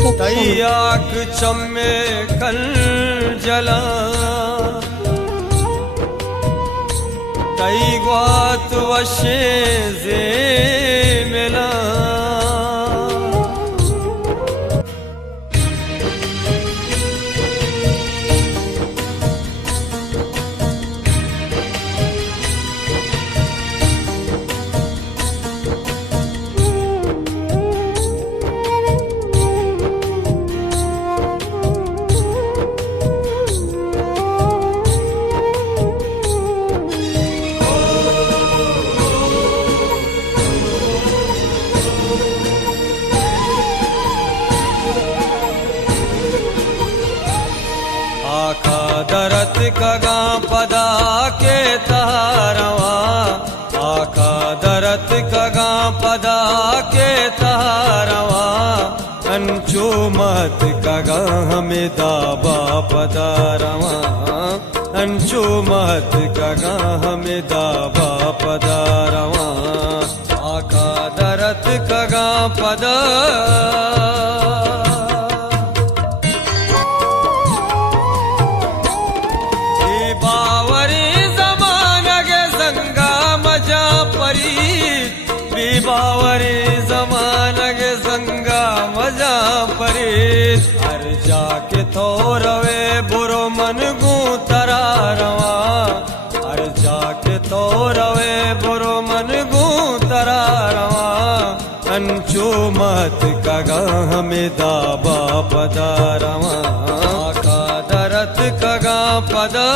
तई आग चम्मे कल जला तई ग्वात वशे जे मिला दरत कगा पदा के तारवा आका दरत कगा पदा के तारवा अंचो मत कगा हमें दाबा पदारवा अंचो मत कगा हमें दाबा पदारवा आका दरत कगा पदा बावरे जमानगे संगा मजा परे हर जाके थोरवे बुरो मन गू तरारवा हर जाके थोरवे बुरो मन गू तरारवा अंचो मत कगा हमें दाबा पदारवा का दरत कगा पदा